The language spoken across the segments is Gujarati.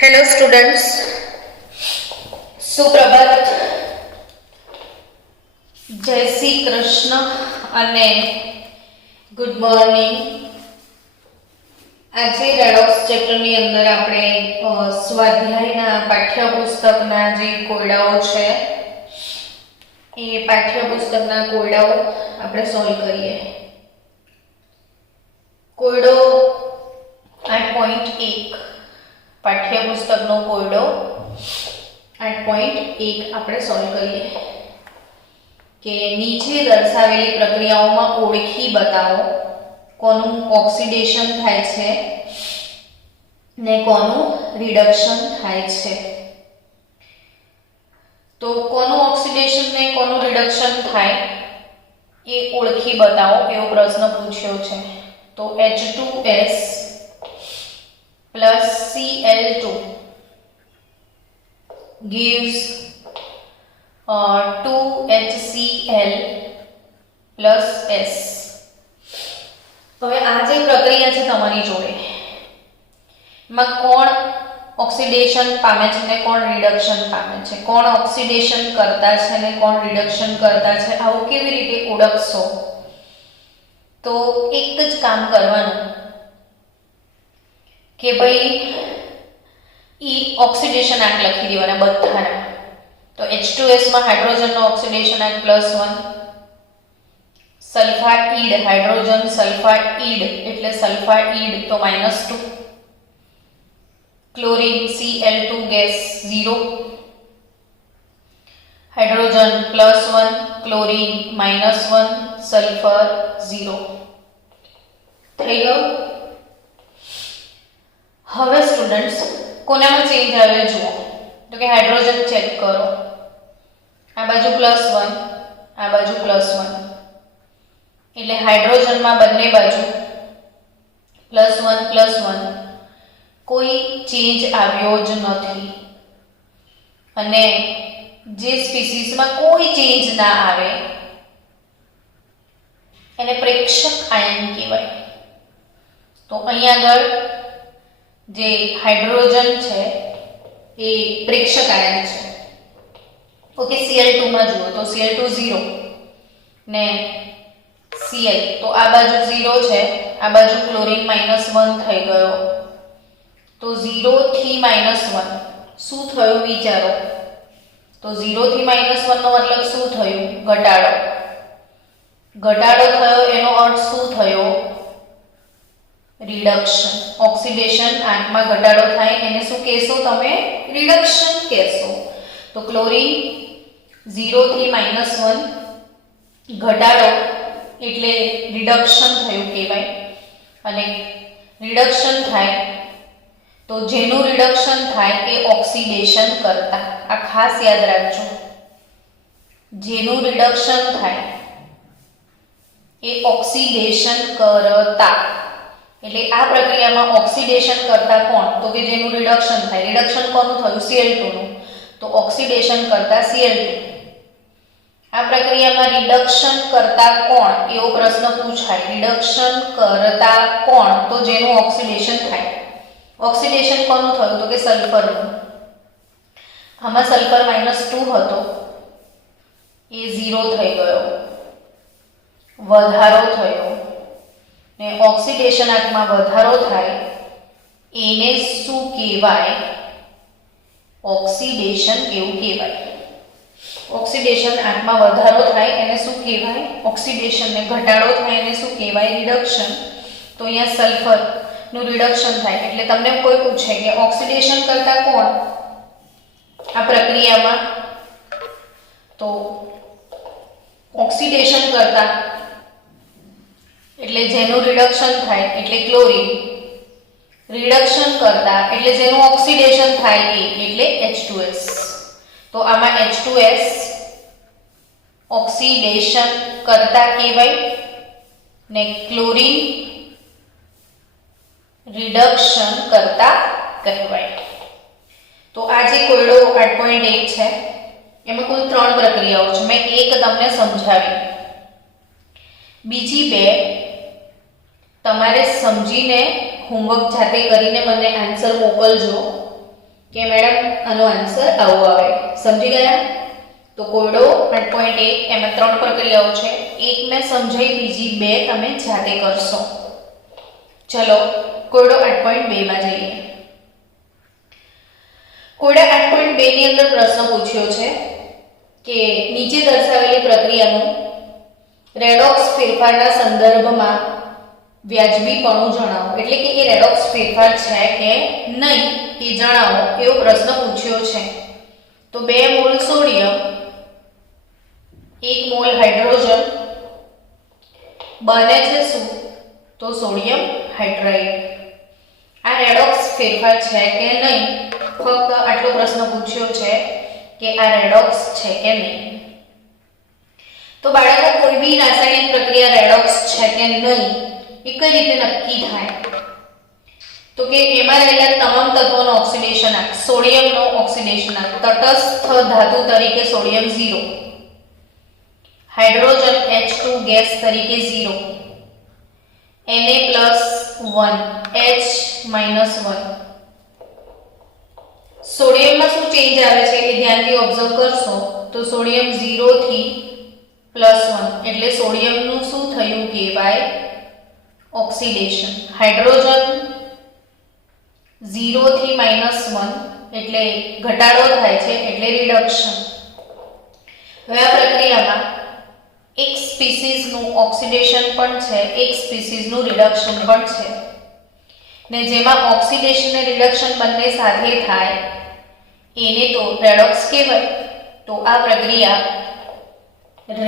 હેલો સ્ટુડન્ટ્સ, સુપ્રભાત, જય શ્રી કૃષ્ણ અને ગુડ મોર્નિંગ. આજે રેડોક્સ ચેપ્ટરની અંદર આપણે સ્વાધ્યાયના પાઠ્યપુસ્તકના જે કોયડાઓ છે એ પાઠ્યપુસ્તકના કોયડાઓ આપણે સોલ્વ કરીએ. કોયડો 8.1 પાઠ્યપુસ્તકનો કોયડો 8.1 આપણે સોલ્વ કરીએ કે નીચે દર્શાવેલી પ્રક્રિયાઓમાં ઓળખી બતાવો કોનું ઓક્સિડેશન થાય છે ને કોનું રિડક્શન થાય છે. તો કોનું ઓક્સિડેશન ને કોનું રિડક્શન થાય એ ઓળખી બતાવો એવો પ્રશ્ન પૂછ્યો છે. તો H2S plus Cl2 gives 2HCl plus S. હવે આ જે પ્રક્રિયા છે તમારી જોડે એમાં કોણ ઓક્સિડેશન પામે છે ને કોણ રિડક્શન પામે છે, કોણ ઓક્સિડેશન કરતા છે ને કોણ રિડક્શન કરતા છે, આવું કેવી રીતે ઓળખશો? તો એક જ કામ કરવાનું કે ભાઈ ઈ ઓક્સિડેશન આંક લખી દેવાના બધાના. તો H2S માં હાઇડ્રોજનનો ઓક્સિડેશન આંક +1, સલ્ફાઇડ હાઇડ્રોજન સલ્ફાઇડ એટલે સલ્ફાઇડ તો -2, chlorine Cl2 gas 0, hydrogen +1, chlorine -1, sulphur 0. થઈ ગયું. હવે સ્ટુડન્ટ્સ કોનામાં ચેન્જ આવ્યો જુઓ તો કે હાઇડ્રોજન ચેક કરો, આ બાજુ +1 આ બાજુ +1 એટલે હાઇડ્રોજનમાં બંને બાજુ +1 કોઈ ચેન્જ આવ્યો જ નથી. અને જે સ્પીસીસમાં કોઈ ચેન્જ ના આવે એને પ્રેક્ષક આયન કહેવાય. તો અહીંયા આગળ જે હાઇડ્રોજન છે એ પ્રેક્ષક આયન છે. ઓકે, Cl2 માં જુઓ તો Cl2 0 ને Cl તો આ બાજુ 0 છે, આ બાજુ ક્લોરીન -1 થઈ ગયો. તો 0 થી -1 શું થયું વિચારો? તો 0 થી -1 નો મતલબ શું થયું? ઘટાડો. ઘટાડો થયો એનો અર્થ શું થયો? રિડક્શન. ઓક્સિડેશન આંકમાં ઘટાડો થાય એને શું કહેશો તમે? રિડક્શન કહેશો. તો ક્લોરીન 0 થી -1 ઘટાડો એટલે રિડક્શન થયું કહેવાય. અને રિડક્શન થાય તો જેનું રિડક્શન થાય એ ઓક્સિડેશન કરતા, આ ખાસ યાદ રાખજો, જેનું રિડક્શન થાય એ ઓક્સિડેશન કરતા. એટલે આ પ્રક્રિયામાં ઓક્સિડેશન કરતા કોણ? તો કે જેનું રિડક્શન થાય. રિડક્શન કોનું થયું? Cl2 નું. તો ઓક્સિડેશન કરતા Cl2. આ પ્રક્રિયામાં રિડક્શન કરતા કોણ એવો પ્રશ્ન પૂછાય. રિડક્શન કરતા કોણ? તો જેનું ઓક્સિડેશન થાય. ઓક્સિડેશન કોનું થયું? તો કે સલ્ફરનું. આમાં સલ્ફર -2 હતો એ 0 થઈ ગયો, વધારો થયો. ને ઓક્સિડેશન આંકમાં વધારો થાય એને શું કહેવાય? ઓક્સિડેશન એવું કહેવાય. ઓક્સિડેશન આંકમાં વધારો થાય એને શું કહેવાય? ઓક્સિડેશન. ને ઘટાડો થાય એને શું કહેવાય? રિડક્શન. તો અહીંયા સલ્ફર નું રિડક્શન થાય એટલે તમને કોઈ પૂછે કે ઓક્સિડેશન કરતા કોણ આ પ્રક્રિયામાં? તો ઓક્સિડેશન કરતા એટલે જેનું રિડક્શન થાય એટલે ક્લોરીન. રિડક્શન કરતા એટલે જેનું ઓક્સિડેશન થાય એ એટલે H2S. તો આમાં H2S ઓક્સિડેશન કરતા કહેવાય ને ક્લોરીન રિડક્શન કરતા કહેવાય. તો આ જે કોયડો 8.1 છે એમાં કુલ 3 પ્રક્રિયાઓ છે. મેં એક તમને સમજાવી, બીજી 2 તમારે સમજીને હોમવર્ક જાતે કરીને મને આન્સર મોકલજો કે મેડમ આનો આન્સર આવો આવે. સમજી ગયા? તો કોયડો 8.1 એમાં 3 પ્રક્રિયાઓ છે. એક મેં સમજાઈ, બીજી 2 તમે જાતે કરશો. ચલો કોયડો 8.2 માં જઈએ. કોયડા 8.2 ની અંદર પ્રશ્ન પૂછ્યો છે કે નીચે દર્શાવેલી પ્રક્રિયાનું રેડોક્સ ફેરફારના સંદર્ભમાં વ્યાજબીપણું જણાવો. એટલે કે એ રેડોક્સ ફેરફાર છે કે નહીં એ જણાવો એવો પ્રશ્ન પૂછ્યો છે. તો 2 મોલ સોડિયમ 1 મોલ હાઇડ્રોજન બને છે શું? તો સોડિયમ હાઇડ્રાઇડ. આ રેડોક્સ ફેરફાર છે કે નહીં? ફક્ત આટલો પ્રશ્ન પૂછ્યો છે કે આ રેડોક્સ છે કે નહીં. તો બાળકો કોઈ બી રાસાયણિક પ્રક્રિયા રેડોક્સ છે કે નહીં એ કઈ રીતે નક્કી થાય? તો કે એમાં રહેલા તમામ તત્વોનો ઓક્સિડેશન આંક, સોડિયમનો ઓક્સિડેશન આંક તટસ્થ ધાતુ તરીકે સોડિયમ 0, હાઇડ્રોજન H2 ગેસ તરીકે 0, Na+1 H-1. સોડિયમમાં શું ચેન્જ આવે છે એ ધ્યાનથી ઓબ્ઝર્વ કરશો તો સોડિયમ 0 થી +1 એટલે સોડિયમનું શું થયું કહેવાય? ઓક્સિડેશન. હાઇડ્રોજન 0 થી -1 એટલે ઘટાડો થાય છે એટલે રિડક્શન. હવે આ પ્રક્રિયામાં એક સ્પીસીઝનું ઓક્સિડેશન પણ છે, એક સ્પીસીઝનું રિડક્શન પણ છે. ને જેમાં ઓક્સિડેશન અને રિડક્શન બંને સાથે થાય એને તો રેડોક્સ કહેવાય. તો આ પ્રક્રિયા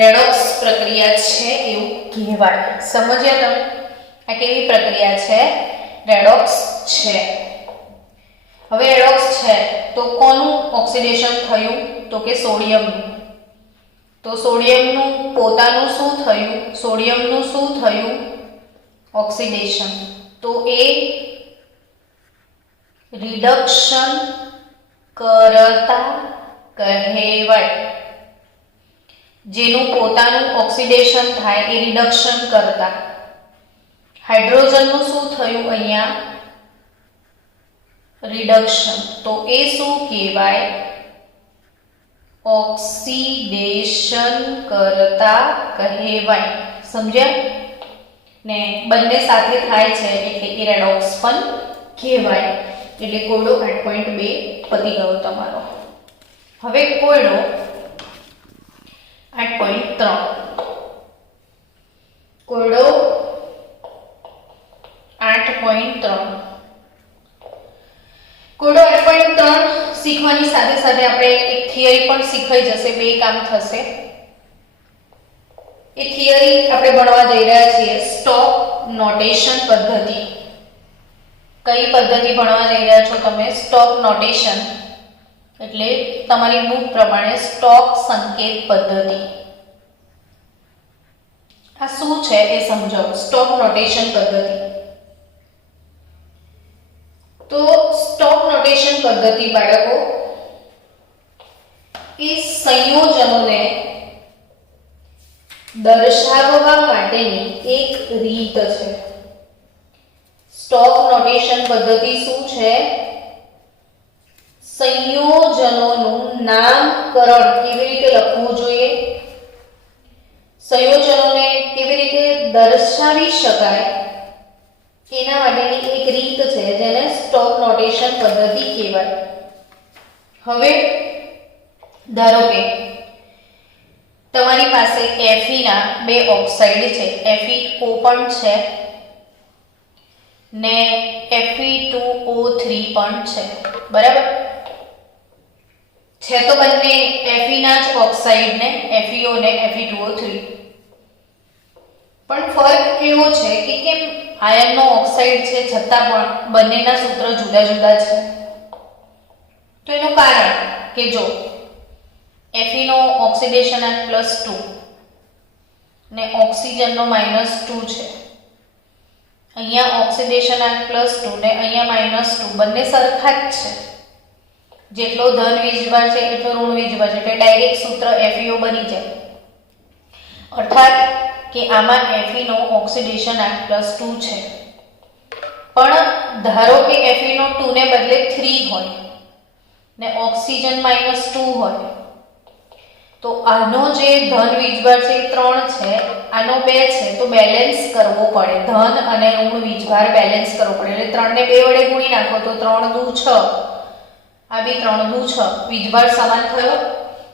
રેડોક્સ પ્રક્રિયા છે એવું કહેવાય. સમજ્યા તમે? આ કેવી પ્રક્રિયા છે? રેડોક્સ છે. હવે રેડોક્સ છે તો કોનું ઓક્સિડેશન થયું? તો કે સોડિયમનું. તો સોડિયમનું પોતાનું શું થયું? સોડિયમનું શું થયું? ઓક્સિડેશન. તો એ રિડક્શન કરતા કહેવાય. જેનું પોતાનું ઓક્સિડેશન થાય એ રિડક્શન કરતા. હાઇડ્રોજનનું શું થયું અહીંયા? રિડક્શન. તો એ શું કહેવાય? ઓક્સિડેશન કરતા કહેવાય. સમજ્યા? ને બંને સાથે થાય છે એટલે એ રેડોક્સ પણ કહેવાય. એટલે કોયડો 8.2 પતી ગયો તમારો. હવે કોયડો 8.3. કોયડો 8.3. કોયડો 8.3 શીખવાની સાથે સાથે આપણે એક થિયરી પણ શીખાઈ જશે. 2 કામ થશે. એ થિયરી આપણે ભણવા જઈ રહ્યા છીએ સ્ટોક નોટેશન પદ્ધતિ. કઈ પદ્ધતિ ભણવા જઈ રહ્યા છો તમે? સ્ટોક નોટેશન એટલે તમારી બુક પ્રમાણે સ્ટોક સંકેત પદ્ધતિ. આ શું છે એ સમજાવો. સ્ટોક નોટેશન પદ્ધતિ. તો સ્ટોક નોટેશન પદ્ધતિ બાળકો એ સંયોજનોને દર્શાવવા માટેની એક રીત છે. સ્ટોક નોટેશન પદ્ધતિ શું છે? સંયોજનોનું નામકરણ કેવી રીતે લખવું જોઈએ, સંયોજનોને કેવી રીતે દર્શાવી શકાય એના માટેની એક રીત છે જેને સ્ટોક નોટેશન પદ્ધતિ કહેવાય. હવે ધારો કે તમારી પાસે Fe ના 2 ઓક્સાઇડ છે, FeO પણ છે ને Fe2O3 પણ છે. બરાબર છે તો બંને Fe ના જ ઓક્સાઇડ ને FeO ને Fe2O3. પણ ફરક એવો છે કે કેમ આયનનો ઓક્સાઇડ છે છતાં પણ બંનેના સૂત્ર જુદા જુદા છે. તો એનું કારણ કે જો Fe નો ઓક્સિડેશન આંક +2 ને ઓક્સિજનનો -2 છે. અહીંયા ઓક્સિડેશન આંક +2 ને અહીંયા -2 બંને સરખા જ છે. જેટલો ધન વીજભાર છે એટલો ઋણ વીજભાર છે એટલે ડાયરેક્ટ સૂત્ર FeO બની જાય. અર્થાત કે આમાં Fe નો ઓક્સિડેશન આંક +2 છે. પણ ધારો કે Fe નો 2 ને બદલે 3 હોય ને ઓક્સિજન -2 હોય તો આનો જે ધન વીજભાર છે એ 3 છે, આનો 2 છે, તો બેલેન્સ કરવો પડે. ધન અને ઋણ વીજભાર બેલેન્સ કરવો પડે. એટલે 3 ને 2 વડે ગુણી નાખો તો 3 દુ 6, આ બી 3 દુ 6, વીજભાર સમાન થયો.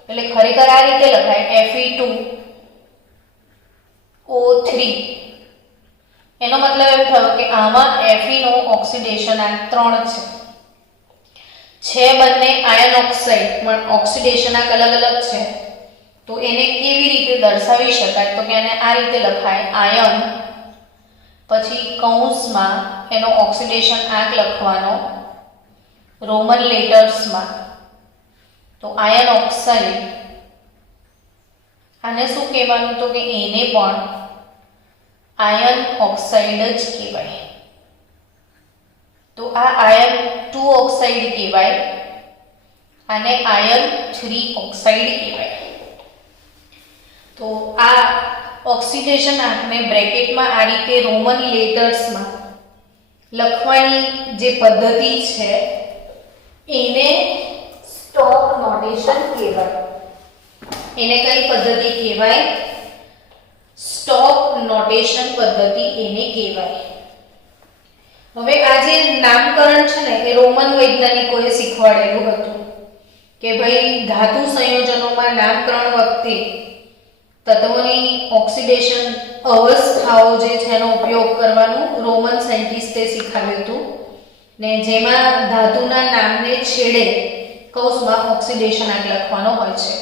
એટલે ખરેખર આ રીતે લખાય Fe2O3. એનો મતલબ એમ થયો કે આમાં Fe નો ઓક્સિડેશન આંક 3 છે બંને આયન ઓક્સાઇડ, પણ ઓક્સિડેશન આંક અલગ અલગ છે. તો એને કેવી રીતે દર્શાવી શકાય? તો કે એને આ રીતે લખાય આયન, પછી કૌંસમાં એનો ઓક્સિડેશન આંક લખવાનો રોમન લેટર્સમાં. તો આયન ઓક્સાઇડ, આને શું કહેવાનું? તો કે એને પણ આયન ઓક્સાઇડ જ કહેવાય. તો આ આયન 2 ઓક્સાઇડ કહેવાય, આને આયન 3 ઓક્સાઇડ કહેવાય. તો આ ઓક્સિડેશન આંકને બ્રેકેટમાં આ રીતે રોમન લેટર્સમાં લખવાની જે પદ્ધતિ છે એને સ્ટોક નોટેશન કહેવાય. એને કઈ પદ્ધતિ કહેવાય? સ્ટોક નોટેશન પદ્ધતિ એને કહેવાય. હવે આ જે નામકરણ છે ને એ રોમન વૈજ્ઞાનિકોએ શીખવાડેલું હતું કે ભાઈ ધાતુ સંયોજનોમાં નામકરણ વખતે તત્વોની ઓક્સિડેશન અવસ્થાઓ જે છે એનો ઉપયોગ કરવાનું રોમન સાયન્ટિસ્ટે શીખવ્યું હતું, ને જેમાં ધાતુના નામને છેડે કૌંસમાં ઓક્સિડેશન આંક લખવાનો હોય છે.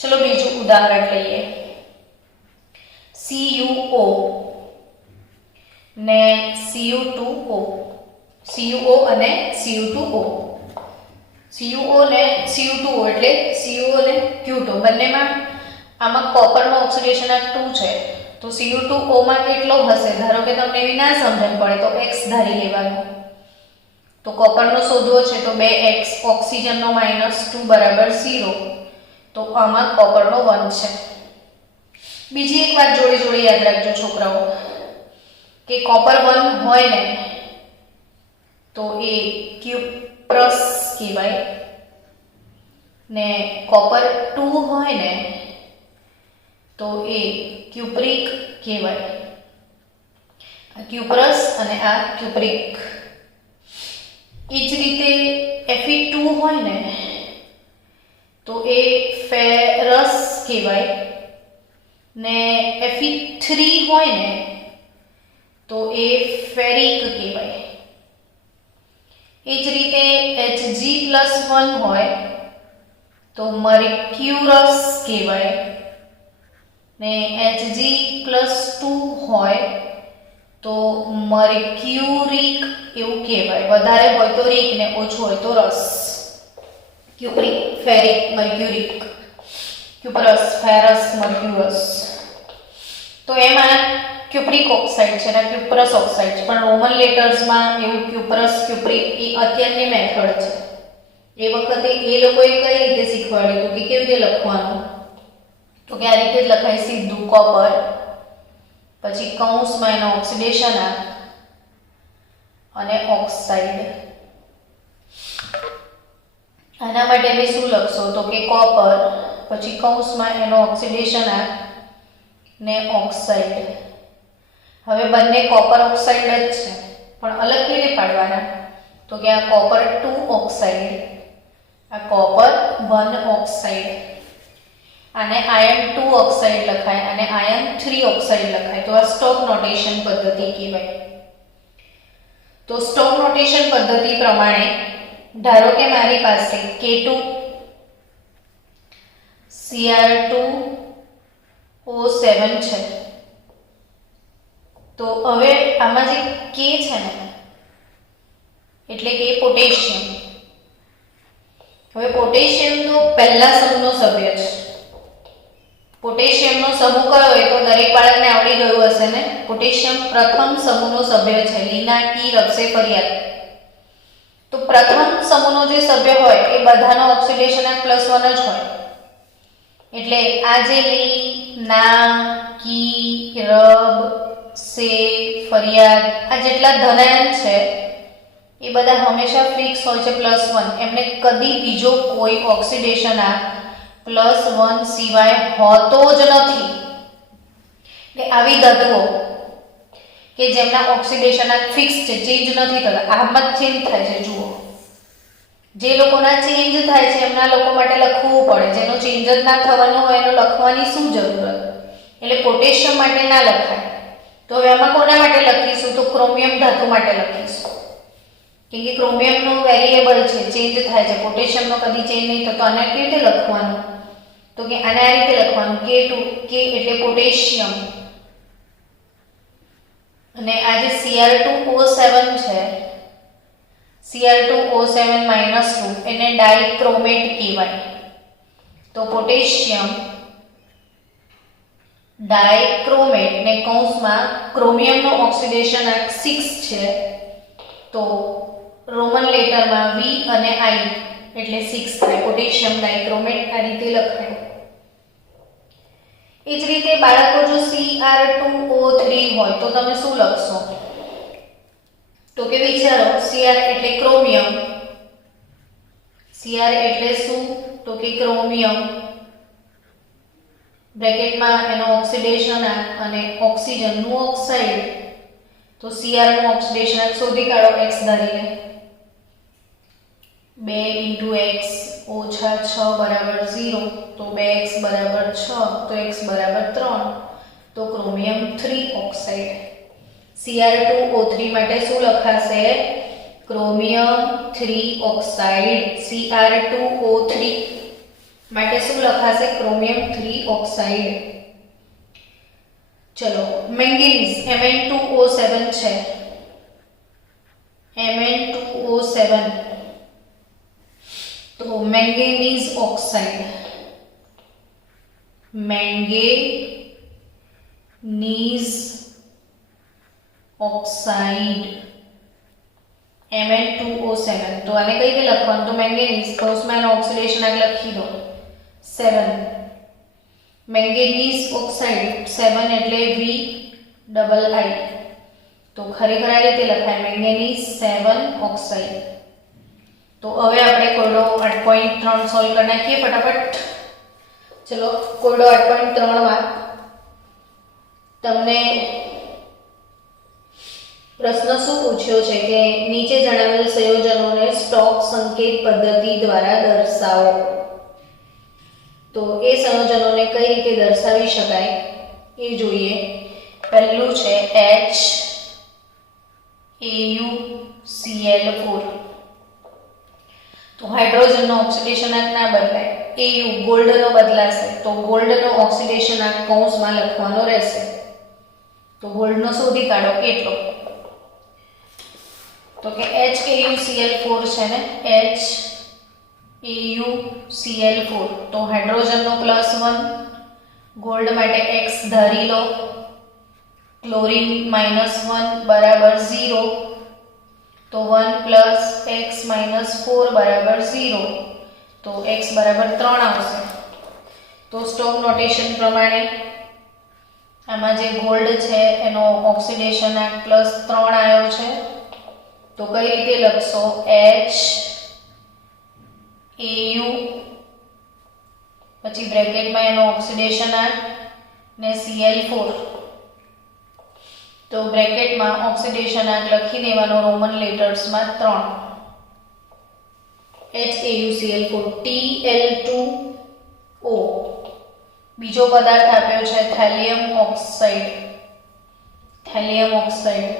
ચલો બીજું ઉદાહરણ લઈએ. CuO ને Cu2O, CuO અને Cu2O. CuO ને Cu2O એટલે Cu અને Q2 બંનેમાં આમાં કોપરનો ઓક્સિડેશન આંક 2 છે. તો Cu2O માં કેટલો હશે? ધારો કે તમને એવી ના સમજણ પડે તો x ધારી લેવાનું. તો કોપરનો શોધવો છે તો 2x, ઓક્સિજનનો -2 બરાબર 0. તો આમાં કોપરનો 1 છે. બીજી એક વાત જોડે જોડે યાદ રાખજો છોકરાઓ કે કોપર 1 હોય ને તો એ ક્યુપ્રસ કહેવાય, ને કોપર 2 હોય ને તો એ ક્યુપ્રિક કહેવાય. આ ક્યુપ્રસ અને આ ક્યુપ્રિક. એ જ રીતે Fe2 હોય ને તો એ ફેરસ કહેવાય, ને Fe3 હોય ને તો એ ફેરિક કહેવાય. એ જ રીતે Hg+1 હોય તો મર્ક્યુરસ કહેવાય, ને Hg+2 હોય તો મર્ક્યુરિક એવું કહેવાય. વધારે હોય તો રિક ને ઓછું હોય તો રસ. Cupric, ferric, mercuric, cuprous, ferrous, મર્ક્યુરસ. તો એમાં ક્યુપ્રિક ઓક્સાઇડ છે ને ક્યુપ્રસ ઓક્સાઇડ છે, પણ રોમન લેટર્સમાં એવું ક્યુપ્રસ, ક્યુપ્રિક એ અત્યારની મેથડ છે. એ વખતે એ લોકોએ કઈ રીતે શીખવાડ્યું હતું કે કેવી રીતે લખવાનું? તો કે આ રીતે જ લખાય સીધું કોપર, પછી કૌંસમાં એનો ઓક્સિડેશન આંક અને ઓક્સાઇડ. આના માટે બી શું લખશો? તો કે કોપર, પછી કૌંસમાં એનો ઓક્સિડેશન આંક ને ઓક્સાઇડ. હવે બંને કોપર ઓક્સાઇડ જ છે, પણ અલગ કેવી રીતે પાડવાના? તો કે આ કોપર 2 ઓક્સાઇડ, આ કોપર 1 ઓક્સાઇડ. આને આયન 2 ઓક્સાઇડ લખાય અને આયન 3 ઓક્સાઇડ લખાય. તો આ સ્ટોક નોટેશન પદ્ધતિ કહેવાય. તો સ્ટોક નોટેશન પદ્ધતિ પ્રમાણે ધારો કે મારી પાસે K2 Cr2O7 છે. તો હવે આમાં જે K છે ને એટલે કે પોટેશિયમ. હવે પોટેશિયમ તો પહેલા સમૂહનો સભ્ય છે. પોટેશિયમનો સમૂહ કયો હોય તો દરેક બાળકને આવડી ગયું હશે ને. પોટેશિયમ પ્રથમ સમૂહનો સભ્ય છે. લીના કી રબસે ફરિયાદ. તો પ્રથમ સમૂહનો જે સભ્ય હોય એ બધાનો ઓક્સિડેશન આંક +1 જ હોય. એટલે આ જે લી, ના, કી, રબ, સે, ફરિયાદ આ જેટલા ધનાયન છે એ બધા હંમેશા ફિક્સ હોય છે +1, એમને કદી બીજો કોઈ ઓક્સિડેશન +1 સિવાય હોતો જ નથી. એટલે આવી ધાતુઓ કે જેમના ઓક્સિડેશન ફિક્સ છે, ચેન્જ નથી થતા, આમાં જ ચેન્જ થાય છે. જુઓ, જે લોકોના ચેન્જ થાય છે એમના લોકો માટે લખવું પડે, જેનો ચેન્જ જ ના થવાનો હોય એનો લખવાની શું જરૂરત? એટલે પોટેશિયમ માટે ના લખાય. તો હવે આમાં કોના માટે લખીશું? તો ક્રોમિયમ ધાતુ માટે લખીશું, કેમ કે ક્રોમિયમનો વેરિએબલ છે, ચેન્જ થાય છે. પોટેશિયમનો કદી ચેન્જ નહીં થતો. આને કેવી રીતે લખવાનું? તો કે આને આ રીતે લખવાનું, K એટલે પોટેશિયમ, અને આ જે Cr2O7 છે, Cr2O7 -2, એને ડાઇક્રોમેટ કહેવાય. તો પોટેશિયમ ડાઇક્રોમેટ ને કૌંસમાં ક્રોમિયમનો ઓક્સિડેશન 6 છે, તો રોમન લેટરમાં V અને I એટલે 6 થાય. પોટેશિયમ ડાઇક્રોમેટ આ રીતે લખાય. એ જ રીતે બાળકો જો Cr2O3 હોય તો તમે શું લખશો? તો કે વિચારો, Cr એટલે ક્રોમિયમ, Cr એટલે શું? તો કે ક્રોમિયમ, બ્રેકેટમાં એનો ઓક્સિડેશન અને ઓક્સિજનનું ઓક્સાઇડ. તો Cr નું ઓક્સિડેશન શોધી કાઢો, x ધારીને. 2 × x - 6 = 0, તો 2x = 6, તો x = 3, તો ક્રોમિયમ 3 ઓક્સાઇડ. Cr2O3 માટે શું લખાશે? Chromium 3 oxide. Cr2O3 માટે શું લખાશે? Chromium 3 oxide. ચલો, મેંગેનીઝ Mn2O7 છે, Mn2O7, તો manganese oxide, manganese oxide Mn2O7. તો આને કઈ રીતે લખવાનું? તો મેંગેનીઝ કૌંસમાં એનો ઓક્સિડેશન લખી દો 7, મેંગેનીઝ ઓક્સાઇડ 7 એટલે VII. તો ખરેખર આ રીતે લખાય, મેંગેનીઝ 7 ઓક્સાઇડ. તો હવે આપણે કોયડો 8.3 સોલ્વ કરી નાખીએ ફટાફટ. ચલો, કોયડો 8.3 માં તમને પ્રશ્ન શું પૂછ્યો છે કે નીચે જણાવેલ સંયોજનોને સ્ટોક સંકેત પદ્ધતિ દ્વારા દર્શાવો. તો એ સંયોજનોને કઈ રીતે દર્શાવી શકાય એ જોઈએ. પહેલું છે HAuCl4. તો હાઇડ્રોજનનો ઓક્સિડેશન આંક ના બદલાય, Au ગોલ્ડનો બદલાશે, તો ગોલ્ડનો ઓક્સિડેશન આંક કૌંસમાં લખવાનો રહેશે. તો ગોલ્ડનો શોધી કાઢો કેટલો? તો કે HAuCl4 છે ને, HAuCl4, તો હાઇડ્રોજનનો +1, ગોલ્ડ માટે x ધારી લો, ક્લોરીન -1 = 0, તો 1 + x - 4 = 0, તો x = 3 આવશે. તો સ્ટોક નોટેશન પ્રમાણે આમાં જે ગોલ્ડ છે એનો ઓક્સિડેશન આંક +3 આવ્યો છે. તો કઈ રીતે લખશો? HAu પછી બ્રેકેટમાં એનો ઓક્સિડેશન આંક ને Cl4, તો બ્રેકેટમાં ઓક્સિડેશન આંક લખી દેવાનો રોમન લેટર્સમાં 3, HAuCl4. Tl2O બીજો પદાર્થ આપ્યો છે થેલિયમ ઓક્સાઇડ, થેલિયમ ઓક્સાઇડ.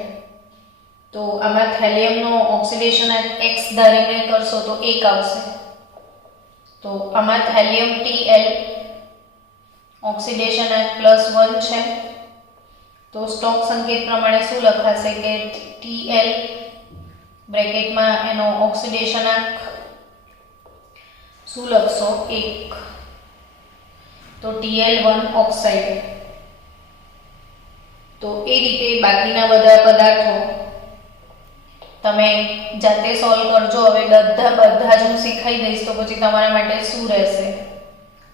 તો આમાં થેલિયમનો ઓક્સિડેશન આંક x ધારીને કરશો તો 1 આવશે. તો આમાં થેલિયમ Tl ઓક્સિડેશન આંક +1 છે. તો સ્ટોક સંકેત પ્રમાણે શું લખાશે કે Tl બ્રેકેટમાં એનો ઓક્સિડેશન આંક શું લખશો? 1, તો Tl1 ઓક્સાઇડ. તો એ રીતે બાકીના બધા પદાર્થો તમે જાતે સોલ્વ કરજો. હવે બધા જ હું શીખાઈ દઈશ તો પછી તમારા માટે શું રહેશે.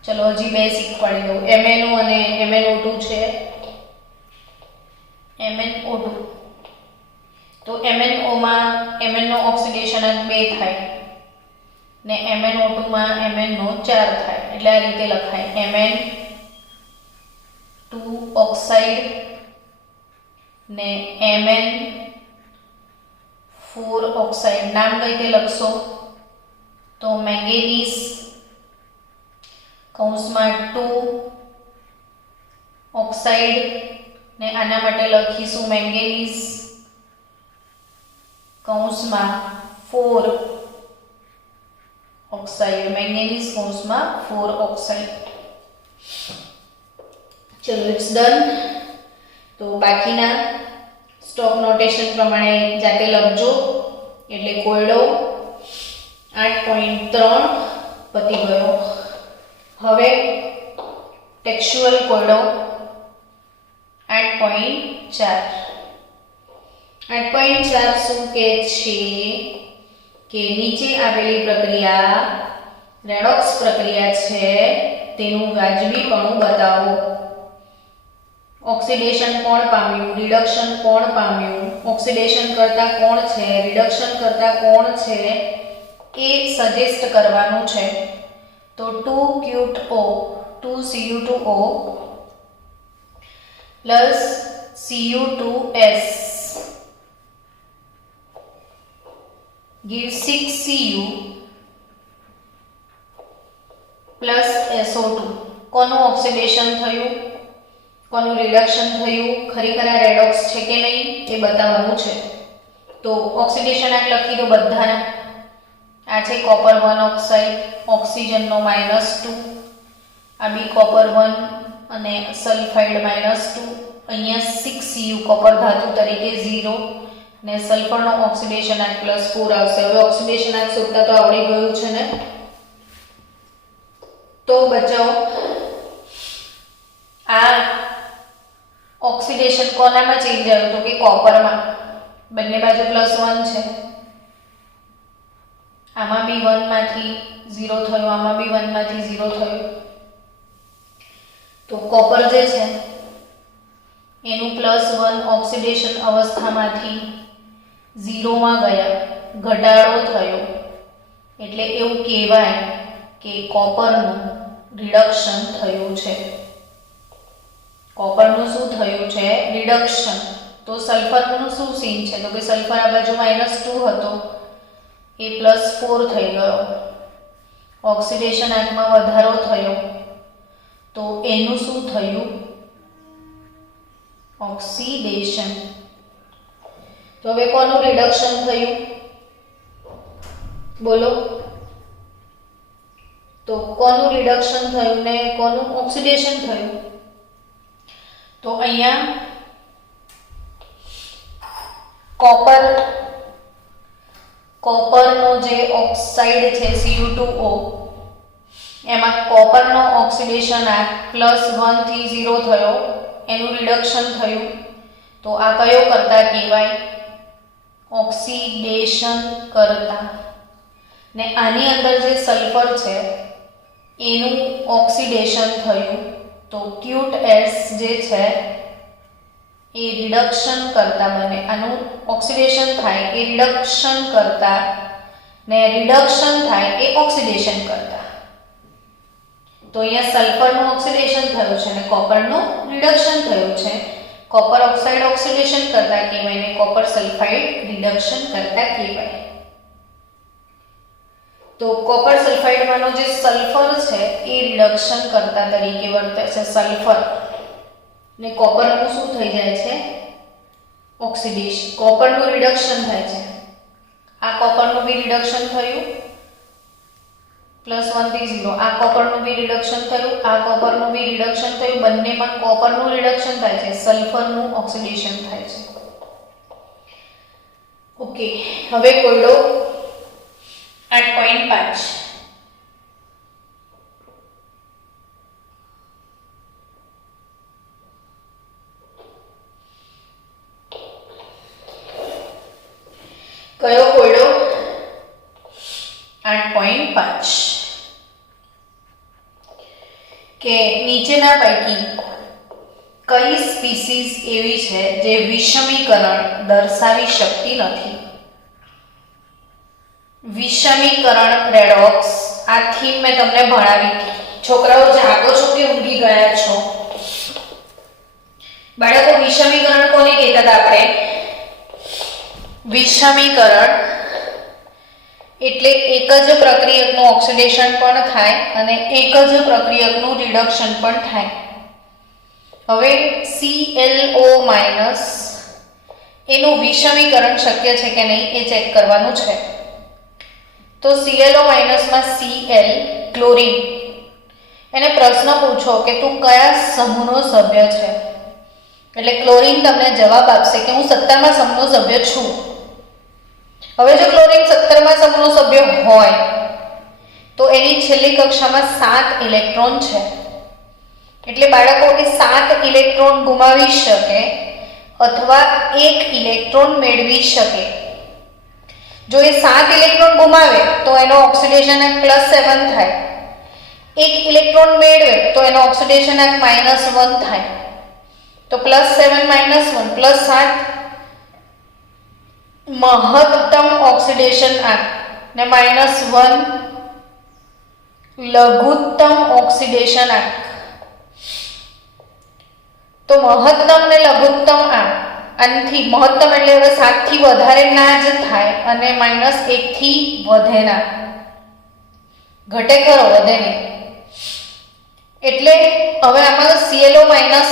ચલો હજી બે શીખવાડી દઉં. MnO અને MnO2 છે, MnO2. તો MnO માં Mn નો ઓક્સિડેશનાંક 2 થાય ને MnO2 માં Mn નો 4 થાય એટલે આ રીતે લખાય Mn2 ઓક્સાઇડ ને Mn4 ઓક્સાઇડ નામ કઈ રીતે લખશો તો મેંગેનીઝ કૌંસમાં 2 ઓક્સાઇડ ને આના માટે લખીશું મેંગેનીઝ કૌંસમાં 4 ઓક્સાઇડ મેંગેનીઝ કૌંસમાં 4 ઓક્સાઇડ ચલો ઇટ્સ ડન તો બાકીના સ્ટોક નોટેશન પ્રમાણે જાતે લખજો એટલે કોયડો 8.3 પતી ગયો હવે ટેક્સ્ચ્યુઅલ કોયડો 8.4 શું કહે છે કે નીચે આવેલી પ્રક્રિયા રેડોક્સ પ્રક્રિયા છે તેનું વાજબીપણું બતાવો ઓક્સિડેશન કોણ પામ્યું રિડક્શન કોણ પામ્યું ઓક્સિડેશન કરતા કોણ છે રિડક્શન કરતા કોણ છે એ સજેસ્ટ કરવાનું છે તો 2QO 2Cu2O plus Cu2S gives 6Cu plus SO2 કોનું ઓક્સિડેશન થયું કોનું રિડક્શન થયું ખરેખર આ રેડોક્સ છે કે નહીં એ બતાવવાનું છે તો ઓક્સિડેશનાંક લખી દો બધાના આ છે કોપર 1 ઓક્સાઇડ ઓક્સિજનનો -2 આ બી કોપર 1 અને સલ્ફાઇડ -2 અહીંયા 6Cu કોપર ધાતુ તરીકે 0 ને સલ્ફરનો ઓક્સિડેશનાંક +4 આવશે હવે ઓક્સિડેશનાંક શોધતા તો આવડી ગયું છે ને તો બચાવો આ ઓક્સિડેશન કોનામાં ચેન્જ આવ્યું તો કે કોપરમાં બંને બાજુ +1 છે આમાં બી 1 માંથી 0 થયું આમાં બી 1 માંથી 0 થયું તો કોપર જે છે એનું +1 ઓક્સિડેશન અવસ્થામાંથી 0 માં ગયા ઘટાડો થયો એટલે એવું કહેવાય કે કોપરનું રિડક્શન થયું છે કોપરનું શું થયું છે રિડક્શન તો સલ્ફરનું શું સીન છે તો કે સલ્ફર આ બાજુ -2 હતો એ +4 થઈ ગયો ઓક્સિડેશનાંકમાં વધારો થયો તો એનું શું થયું ઓક્સિડેશન તો હવે કોનું રિડક્શન થયું બોલો તો કોનું રિડક્શન થયું ને કોનું ઓક્સિડેશન થયું તો અહીંયા કોપરનો જે ઓક્સાઇડ છે Cu2O એમાં કોપરનો ઓક્સિડેશનાંક +1 થી 0 થયો એનું રિડક્શન થયું તો આ કયો કરતા કહેવાય ઓક્સિડેશન કરતા ને આની અંદર જે સલ્ફર છે એનું ઓક્સિડેશન થયું તો Q2S જે છે એ રિડક્શન કરતા બને આનું ઓક્સિડેશન થાય એ રિડક્શન કરતા ને રિડક્શન થાય એ ઓક્સિડેશન કરતા તો અહીંયા સલ્ફરનું ઓક્સિડેશન થયું છે અને કોપરનું રિડક્શન થયું છે કોપર ઓક્સાઇડ ઓક્સિડેશન કરતા કહેવાય ને કોપર સલ્ફાઇડ રિડક્શન કરતા કહેવાય તો કોપર સલ્ફાઇડમાંનો જે સલ્ફર છે એ રિડક્શન કરતા તરીકે વર્તે છે સલ્ફર ને કોપરનું શું થઈ જાય છે ઓક્સિડેશન કોપરનું રિડક્શન થાય છે આ કોપરનું બી રિડક્શન થયું +1 થી 0 આ કોપરનું બી રિડક્શન થયું આ કોપરનું બી રિડક્શન થયું બંનેમાં કોપરનું રિડક્શન થાય છે સલ્ફરનું ઓક્સિડેશન થાય છે ઓકે હવે કોયડો 8.5 કયો કોયડો 8.5 કે નીચેના પૈકી કઈ સ્પીસીઝ એવી છે જે વિષમીકરણ દર્શાવી શકતી નથી? વિષમીકરણ રેડોક્સ આ થીમ મેં તમને ભણાવી હતી. છોકરાઓ જાગો છો કે ઊંઘી ગયા છો? બાળકો, વિષમીકરણ કોને કહેતા હતા આપણે? વિષમીકરણ એટલે એક જ પ્રક્રિયકનું ઓક્સિડેશન પણ થાય અને એક જ પ્રક્રિયકનું રિડક્શન પણ થાય. હવે ClO- એનું વિષમીકરણ શક્ય છે કે નહીં એ ચેક કરવાનું છે. તો ClO- માં Cl ક્લોરીન, એને પ્રશ્ન પૂછો કે તું કયા સમૂહનો સભ્ય છે, એટલે ક્લોરીન તમને જવાબ આપશે કે હું 17મા સમૂહનો સભ્ય છું. હવે જો ક્લોરીન 17મા સમૂહનો સભ્ય હોય તો એની છેલ્લી કક્ષામાં 7 ઇલેક્ટ્રોન છે, એટલે બાળકો એ 7 ઇલેક્ટ્રોન ગુમાવી શકે અથવા 1 ઇલેક્ટ્રોન મેળવી શકે. જો એ 7 ઇલેક્ટ્રોન ગુમાવે તો એનો ઓક્સિડેશન આંક +7 થાય, 1 ઇલેક્ટ્રોન મેળવે તો એનો ઓક્સિડેશન આંક -1 થાય. તો +7 -1 +7 મહત્તમ ઓક્સિડેશન આંક ને -1 લઘુત્તમ ઓક્સિડેશન આંક. તો મહત્તમ ને લઘુત્તમ આનાથી મહત્તમ એટલે હવે 7 થી વધારે ના જ થાય અને -1 થી વધે ના, ઘટે ખરો વધે નહીં. એટલે હવે આમાં ClO-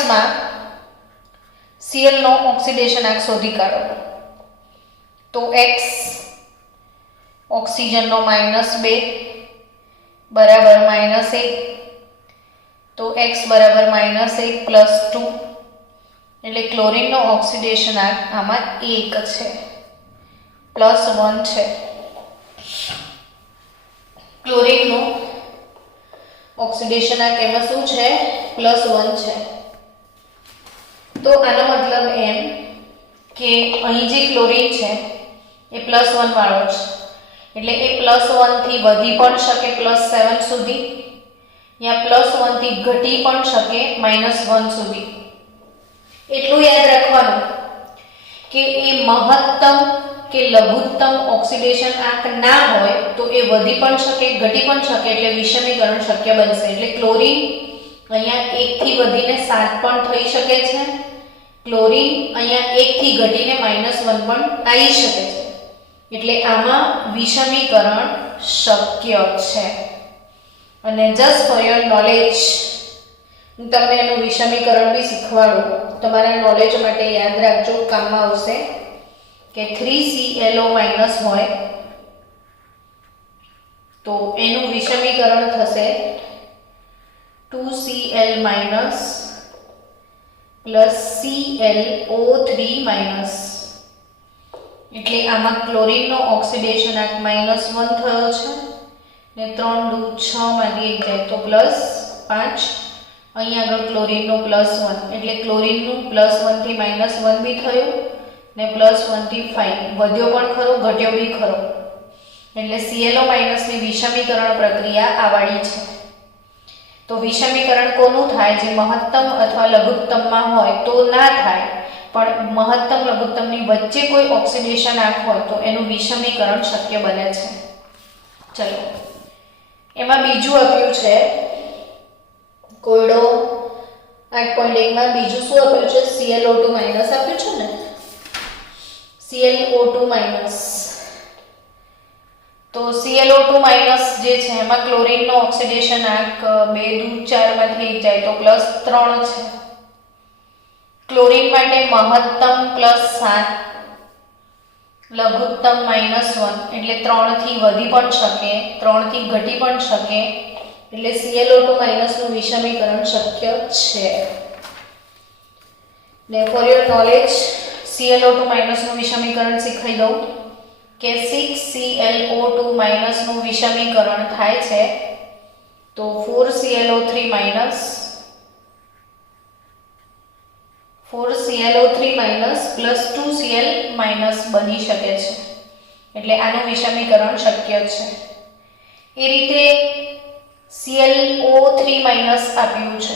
માં Cl નો ઓક્સિડેશન આંક શોધી કાઢો. તો X ઓક્સિજનનો -2 બરાબર -1, તો X બરાબર -1 + 2 એટલે ક્લોરીનનો ઓક્સિડેશન આંક આમાં 1 છે, +1 છે. ક્લોરીનનો ઓક્સિડેશન આંક એમાં શું છે? +1 છે. તો આનો મતલબ એમ કે અહીં જે ક્લોરીન છે એ +1 વાળો છે, એટલે એ +1 થી વધી પણ શકે +7 સુધી, યા +1 થી ઘટી પણ શકે -1 સુધી. એટલું યાદ રાખવાનું કે એ મહત્તમ કે લઘુત્તમ ઓક્સિડેશન આંક ના હોય તો એ વધી પણ શકે ઘટી પણ શકે, એટલે વિષમીકરણ શક્ય બનશે. એટલે ક્લોરીન અહીંયા 1 થી વધીને 7 પણ થઈ શકે છે, ક્લોરીન અહીંયા 1 થી ઘટીને -1 પણ આવી શકે છે, એટલે આમાં વિષમીકરણ શક્ય છે. અને જસ્ટ ફોર યોર નોલેજ હું તમને એનું વિષમીકરણ બી શીખવાડું, તમારા નોલેજ માટે યાદ રાખજો, કામમાં આવશે. કે 3ClO- હોય તો એનું વિષમીકરણ થશે 2Cl- +ClO3-. એટલે આમાં ક્લોરીનનો ઓક્સિડેશન આંક -1 થયો છે ને 3 × 6 માંથી 1 જાય તો +5. અહીં આગળ ક્લોરીનનો +1 એટલે ક્લોરીનનું +1 થી -1 બી થયું ને +1 થી 5 વધ્યો પણ ખરો ઘટ્યો બી ખરો, એટલે ClO- ની વિષમીકરણ પ્રક્રિયા આવાળી છે. તો વિષમીકરણ કોનું થાય? જે મહત્તમ અથવા લઘુત્તમમાં હોય તો ના થાય, પણ મહત્તમ લઘુત્તમની વચ્ચે કોઈ ઓક્સિડેશન આંક હોય તો એનું વિષમીકરણ શક્ય બને છે. ચલો, એમાં બીજું આપ્યું છે કોયડો 8.1 માં બીજું શું આપ્યું છે? ClO2- આપ્યું છે ને, ClO2-. તો ClO2- જે છે એમાં ક્લોરીનનો ઓક્સિડેશન આંક 2 × 4 માંથી 1 જાય તો +3 છે. ક્લોરીન માટે મહત્તમ +7 લઘુત્તમ -1 એટલે 3 થી વધી પણ શકે 3 થી ઘટી પણ શકે, એટલે ClO2- નું વિષમીકરણ શક્ય છે. ને ફોર યોર નોલેજ ClO2- નું વિષમીકરણ શીખવી દઉં કે 6ClO2- નું વિષમીકરણ થાય છે તો 4ClO3- 2Cl- બની શકે છે, એટલે આનું વિષમીકરણ શક્ય છે. એ રીતે ClO3- આપ્યું છે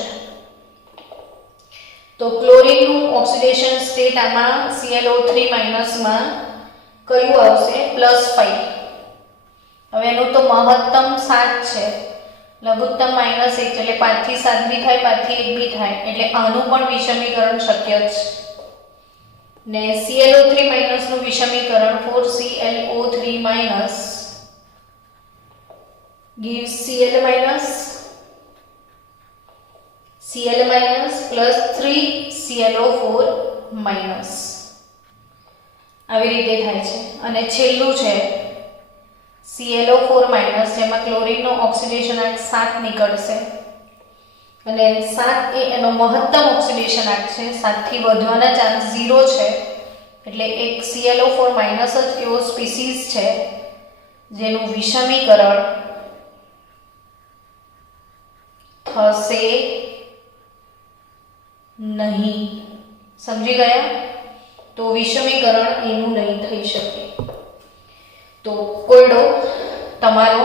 તો ક્લોરીનનું ઓક્સિડેશન સ્ટેટ આમાં ClO3 માં કયું આવશે +5. હવે એનું તો મહત્તમ 7 છે, લઘુત્તમ -1 એટલે 5 થી 7 બી થાય, 5 થી 1 બી થાય, એટલે આનું પણ વિષમીકરણ શક્ય છે. ને ClO3 નું વિષમીકરણ 4ClO3 gives Cl plus 3ClO4 આવી રીતે થાય છે. અને છેલ્લું છે ClO4 જેમાં ક્લોરીનનો ઓક્સિડેશન આંક 7 નીકળશે અને 7 એ એનો મહત્તમ ઓક્સિડેશન આંક છે, 7 થી વધવાના ચાન્સ 0 છે, એટલે એક ClO4 જ એવો સ્પીસીસ છે જેનું વિષમીકરણ થશે નહીં. સમજી ગયા? તો વિષમીકરણ એનું નહીં થઈ શકે. તો કોયડો તમારો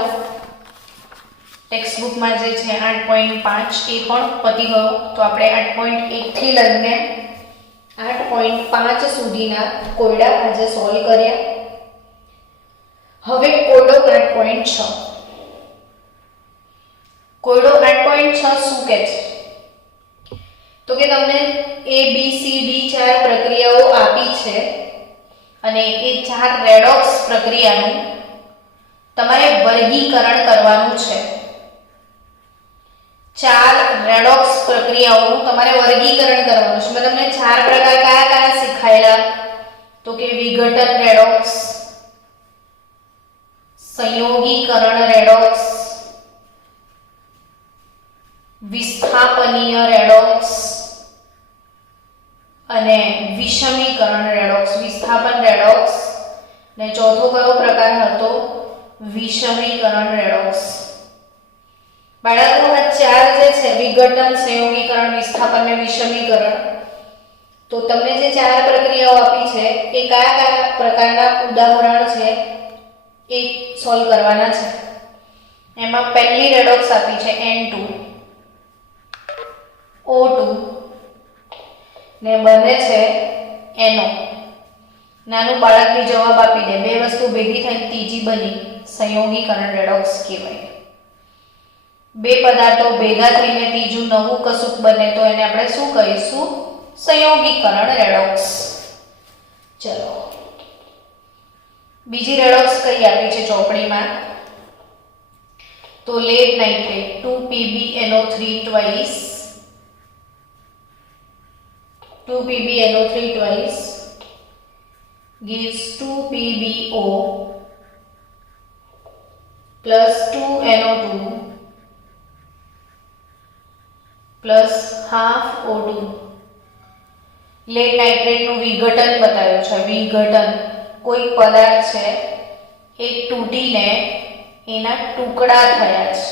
ટેક્સ્ટબુકમાં જે છે 8.5 એ પણ પતી ગયો. તો આપણે 8.1 થી લઈને 8.5 સુધીના કોયડા આજે સોલ્વ કર્યા. હવે કોયડો 8.6. કોયડો 8.6 શું કહે છે? તો કે તમને ABCD 4 પ્રક્રિયાઓ આપી છે અને એ 4 રેડોક્સ પ્રક્રિયાનું તમારે વર્ગીકરણ કરવાનું છે. 4 રેડોક્સ પ્રક્રિયાઓનું તમારે વર્ગીકરણ કરવાનું છે. મેં તમને 4 પ્રકાર કયા કયા શીખાયેલા? તો કે વિઘટન રેડોક્સ, સંયોગીકરણ રેડોક્સ, વિસ્થાપનીય રેડોક્સ અને વિષમીકરણ રેડોક્સ. વિસ્થાપન રેડોક્સ ને ચોથો કયો પ્રકાર હતો? વિષમીકરણ રેડોક્સ. બાળકો આ 4 જે છે વિઘટન, સંયોગીકરણ, વિસ્થાપન અને વિષમીકરણ, તો તમને જે 4 પ્રક્રિયાઓ આપી છે એ કયા કયા પ્રકારના ઉદાહરણ છે એ સોલ્વ કરવાના છે. એમાં પહેલી રેડોક્સ આપી છે N2O2 ને બને છે NO. નાનું બાળક બી જવાબ આપી દે, બે વસ્તુ ભેગી થઈને ત્રીજી બની, સંયોગીકરણ રેડોક્સ કહેવાય. બે પદાર્થો ભેગા થઈને ત્રીજું નવું કશુંક બને તો એને આપણે શું કહીશું? સંયોગીકરણ રેડોક્સ. ચલો બીજી રેડોક્સ કઈ આપી છે ચોપડીમાં? તો lead nitrate 2PbNO3 twice 2PbNO3 twice gives 2PbO plus 2NO2 plus half O2. Lead નાઇટ્રેટનું વિઘટન બતાવ્યું છે. વિઘટન, કોઈ પદાર્થ છે એ તૂટીને એના ટુકડા થયા છે.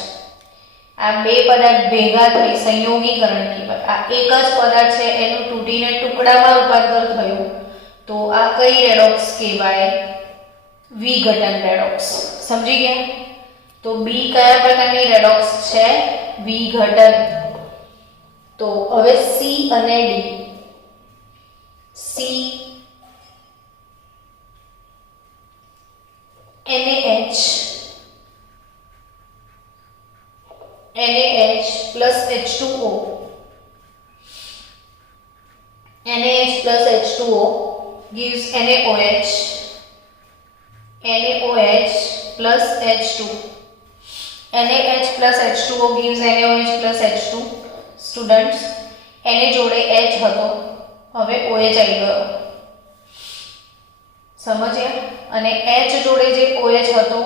આ બે પદાર્થ ભેગા થઈ સંયોગીકરણ કહેવાય. આ એક જ પદાર્થ છે એનું તૂટીને ટુકડામાં રૂપાંતર થયું, તો આ કઈ રેડોક્સ કહેવાય? વિઘટન રેડોક્સ. સમજી ગયા? તો બી કયા પ્રકારની રેડોક્સ છે? વિઘટન. તો હવે સી અને D. C NaH plus H2O. NaH plus H2O gives NaOH. NaOH plus H2. NaH plus H2O gives NaOH plus H2. Students, Na જોડે H હતો, હવે OH આવી ગયો. સમજ્યા? અને H જોડે જે OH હતો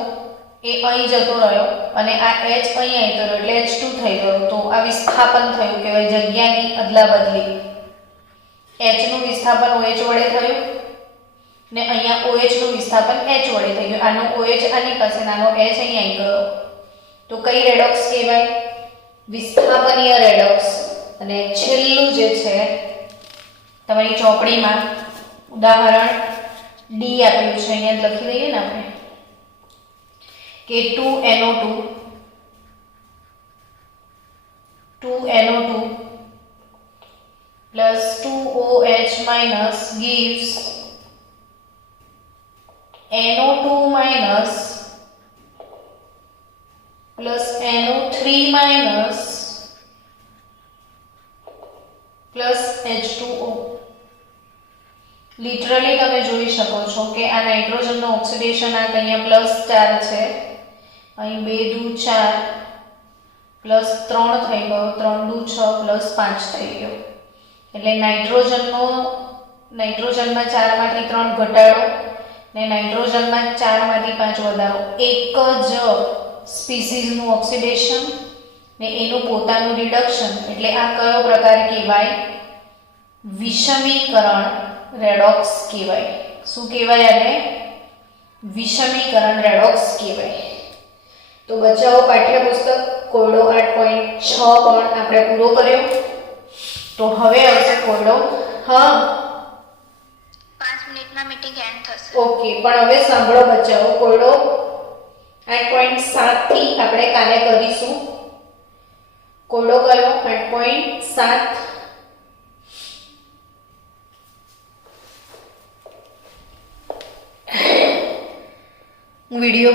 એ અહીં જતો રહ્યો અને આ H અહીં આવતો રહ્યો એટલે H2 થઈ ગયો. તો આ વિસ્થાપન થયું કહેવાય, જગ્યાની અદલા બદલી. H નું વિસ્થાપન OH વડે થયું ને અહીંયા OH નું વિસ્થાપન H વડે થઈ ગયું. આનો OH આની પાસે, નાનો H અહીં આવી ગયો. તો કઈ રેડોક્સ કહેવાય? વિસ્થાપનીય રેડોક્સ. અને છેલ્લું જે છે તમારી ચોપડીમાં ઉદાહરણ ડી આપ્યું છે, અહીંયા લખી દઈએ ને આપણે કે 2NO2 plus plus NO3- plus H2O. Literally તમે જોઈ શકો છો કે આ નાઇટ્રોજનનો ઓક્સિડેશન આ અહીંયા +4 છે, અહીં 2 દુ 4 પ્લસ 3 થઈ ગયો, 3 દુ 6 પ્લસ 5 થઈ ગયો. એટલે નાઇટ્રોજનમાં 4 માંથી 3 ઘટાડો ને નાઇટ્રોજનમાં 4 માંથી 5 વધારો. એક જ સ્પીસીઝનું ઓક્સિડેશન ને એનું પોતાનું રિડક્શન. એટલે આ કયો પ્રકાર કહેવાય? વિષમીકરણ રેડોક્સ કહેવાય. શું કહેવાય આને? વિષમીકરણ રેડોક્સ કહેવાય. તો બચાવો પાઠ્યપુસ્તક કોયડો 8.6 પણ આપણે પૂરો કર્યો. તો હવે આવશે કોયડો. હા 5 મિનિટમાં મીટિંગ એન્ડ થશે. ઓકે, પણ હવે સાંભળો બચાવો, કોયડો 8.7 થી આપણે કાલે કરીશું. કોયડો કયો? 8.7. હું વિડીયો